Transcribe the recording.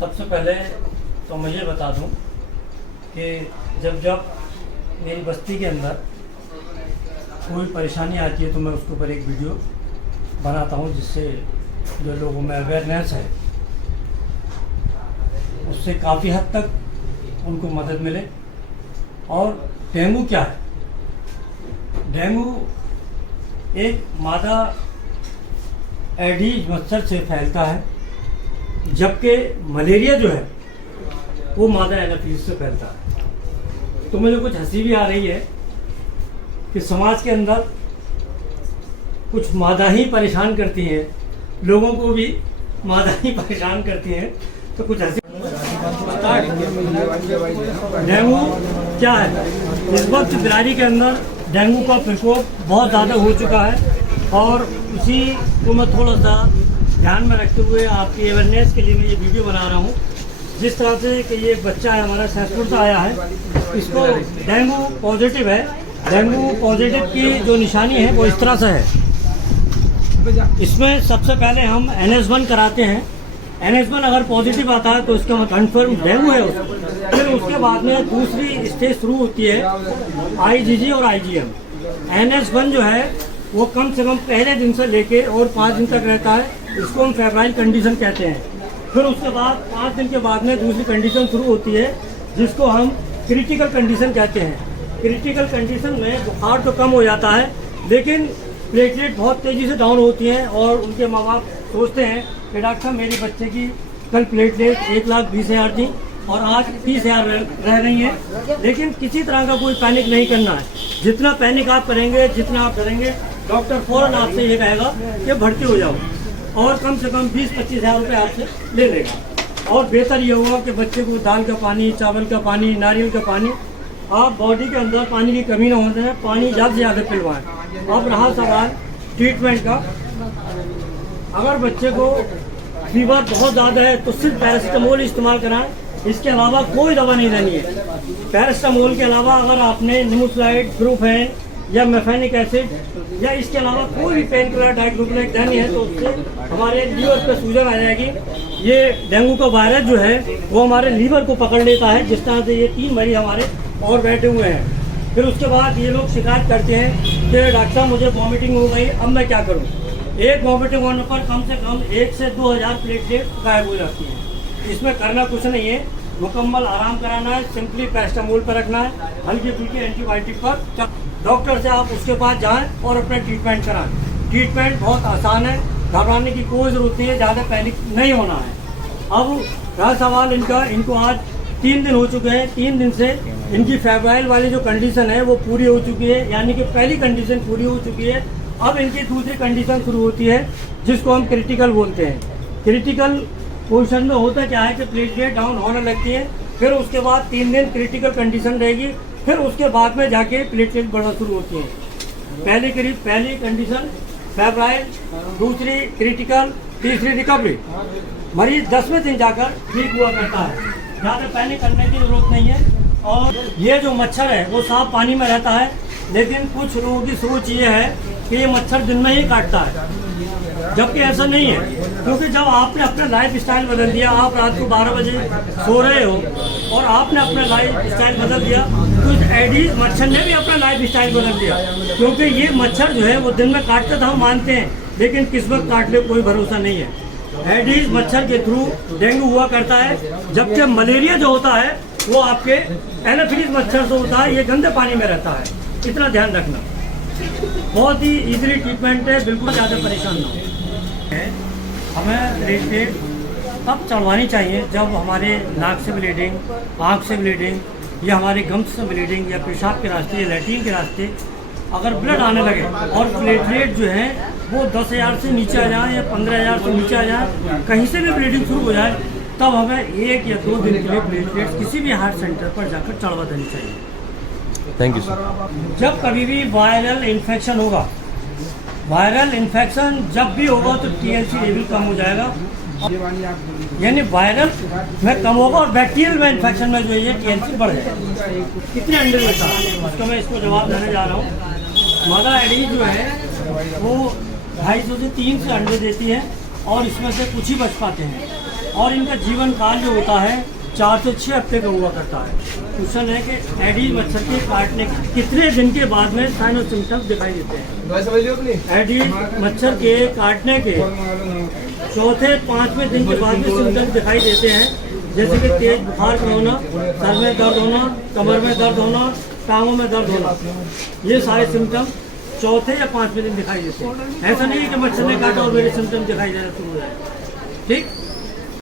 सबसे पहले तो मैं ये बता दूं कि जब जब मेरी बस्ती के अंदर कोई परेशानी आती है तो मैं उसके ऊपर एक वीडियो बनाता हूं, जिससे जो लोगों में अवेयरनेस है उससे काफ़ी हद तक उनको मदद मिले। और डेंगू क्या है? डेंगू एक मादा एडीज मच्छर से फैलता है, जबकि मलेरिया जो है वो मादा एनाफिलिस से फैलता है। तो मुझे कुछ हंसी भी आ रही है कि समाज के अंदर कुछ मादा ही परेशान करती हैं, लोगों को भी मादा ही परेशान करती हैं, तो कुछ हंसी। डेंगू क्या है? इस वक्त बिलारी के अंदर डेंगू का प्रकोप बहुत ज़्यादा हो चुका है, और उसी को मैं थोड़ा सा ध्यान में रखते हुए आपकी अवेयरनेस के लिए मैं ये वीडियो बना रहा हूँ। जिस तरह से कि ये बच्चा है हमारा सहसपुर से आया है, इसको डेंगू पॉजिटिव है। डेंगू पॉजिटिव की जो निशानी है वो इस तरह से है। इसमें सबसे पहले हम NH1 कराते हैं। NH1 अगर पॉजिटिव आता है तो इसका कन्फर्म डेंगू है। फिर उसके बाद में दूसरी स्टेज शुरू होती है IgG और IgM। NH1 जो है वो कम से कम पहले दिन से लेके और 5 दिन तक रहता है, इसको हम फेब्राइल कंडीशन कहते हैं। फिर उसके बाद 5 दिन के बाद में दूसरी कंडीशन शुरू होती है, जिसको हम क्रिटिकल कंडीशन कहते हैं। क्रिटिकल कंडीशन में बुखार तो कम हो जाता है, लेकिन प्लेटलेट बहुत तेज़ी से डाउन होती हैं, और उनके माँ बाप सोचते हैं कि डॉक्टर साहब मेरे बच्चे की कल प्लेटलेट 1,20,000 थी और आज 30,000 रह रही हैं। लेकिन किसी तरह का कोई पैनिक नहीं करना है। जितना पैनिक आप करेंगे, जितना आप करेंगे, डॉक्टर फ़ौरन आपसे ये कहेगा कि भर्ती हो जाओ, और कम से कम 20-25 हज़ार रुपये आपसे ले लेगा। और बेहतर ये होगा कि बच्चे को दाल का पानी, चावल का पानी, नारियल का पानी, आप बॉडी के अंदर पानी की कमी ना होने दें, पानी ज़्यादा से ज़्यादा पिलवाएं। अब रहा सवाल ट्रीटमेंट का, अगर बच्चे को फीवर बहुत ज़्यादा है तो सिर्फ पैरासीटामोल इस्तेमाल कराएं, इसके अलावा कोई दवा नहीं देनी है। पैरासीटामोल के अलावा अगर आपने निमोफ्लाइड, ब्रूफेन या मेफेनिक एसिड या इसके अलावा कोई भी पेन किलर डाइक्लोफेनेक देनी है तो उससे हमारे लीवर पे सूजन आ जाएगी। ये डेंगू का वायरस जो है वो हमारे लीवर को पकड़ लेता है। जिस तरह से ये 3 मरीज हमारे और बैठे हुए हैं। फिर उसके बाद ये लोग शिकायत करते हैं कि डॉक्टर साहब मुझे वॉमिटिंग हो गई, अब मैं क्या करूँ? एक वॉमिटिंग होने पर कम से कम 1 से 2,000 प्लेटलेट गायब हो जाती है। इसमें करना कुछ नहीं है, मुकम्मल आराम कराना है, सिंपली पैरासीटामोल पर रखना है, हल्की फुल्की एंटीबायोटिक पर डॉक्टर से आप उसके पास जाएं और अपना ट्रीटमेंट कराएं। ट्रीटमेंट बहुत आसान है, घबराने की कोई ज़रूरत नहीं है, ज़्यादा पैनिक नहीं होना है। अब रहा सवाल इनको आज 3 दिन हो चुके हैं। 3 दिन से इनकी फेब्राइल वाली जो कंडीशन है वो पूरी हो चुकी है, यानी कि पहली कंडीशन पूरी हो चुकी है। अब इनकी दूसरी कंडीशन शुरू होती है, जिसको हम क्रिटिकल बोलते हैं। क्रिटिकल पोजिशन में होता क्या है कि प्लेटलेट डाउन होने लगती है, फिर उसके बाद 3 दिन क्रिटिकल कंडीशन रहेगी, फिर उसके बाद में जाके प्लेटलेट बढ़ना शुरू होती है। पहली कंडीशन फेब्राइल, दूसरी क्रिटिकल, तीसरी रिकवरी। मरीज 10वें दिन जाकर ठीक हुआ करता है, ज़्यादा पैनिक करने की जरूरत नहीं है। और ये जो मच्छर है वो साफ पानी में रहता है, लेकिन कुछ लोगों की सोच ये है कि ये मच्छर दिन में ही काटता है, जबकि ऐसा नहीं है। क्योंकि जब आपने अपना लाइफ स्टाइल बदल दिया, आप रात को 12 बजे सो रहे हो और आपने अपना लाइफ स्टाइल बदल दिया, तो इस एडीज मच्छर ने भी अपना लाइफ स्टाइल बदल दिया। क्योंकि ये मच्छर जो है वो दिन में काटते तो हम मानते हैं, लेकिन किस वक्त काट ले कोई भरोसा नहीं है। एडीज मच्छर के थ्रू डेंगू हुआ करता है, जबकि मलेरिया जो होता है वो आपके एनाफिलिस मच्छर से होता है, ये गंदे पानी में रहता है। इतना ध्यान रखना, बहुत ही इजीली ट्रीटमेंट है, बिल्कुल ज़्यादा परेशान ना हो। हमें प्लेटलेट तब चढ़वानी चाहिए जब हमारे नाक से ब्लीडिंग, आँख से ब्लीडिंग, या हमारे गम्स से ब्लीडिंग, या पेशाब के रास्ते या लैट्रिन के रास्ते अगर ब्लड आने लगे और प्लेटलेट जो है वो 10,000 से नीचे आ जाए या 15,000 से नीचे आ जाए, कहीं से भी ब्लीडिंग शुरू हो जाए, तब हमें 1 या 2 दिन के लिए प्लेटलेट्स किसी भी हार्ट सेंटर पर जाकर चढ़वा देनी चाहिए। Thank you sir. जब कभी भी वायरल इन्फेक्शन होगा, वायरल इन्फेक्शन जब भी होगा तो TLC लेवल कम हो जाएगा, यानी वायरल में कम होगा, और बैक्टीरियल में इन्फेक्शन में जो है ये TLC बढ़ जाएगा। कितने अंडे देता है उसका मैं इसको जवाब देने जा रहा हूँ। मादा एडीज जो है वो 250 से 300 अंडे देती है, और इसमें से कुछ ही बच पाते हैं। और इनका जीवन काल जो होता है 4 से 6 हफ्ते का हुआ करता है। क्वेश्चन है कि एडीज मच्छर के काटने के कितने दिन के बाद में साइन और सिम्टम्स दिखाई देते हैं। एडीज मच्छर के काटने के चौथे 5वें दिन के बाद में सिम्टम्स दिखाई देते हैं, जैसे कि तेज बुखार का होना, सर में दर्द होना, कमर में दर्द होना, टांगों में दर्द होना। ये सारे सिम्टम्स चौथे या 5वें दिन दिखाई देते हैं। ऐसा नहीं है कि मच्छर ने काटा और मेरे सिम्टम्स दिखाई देना शुरू हो जाए। ठीक।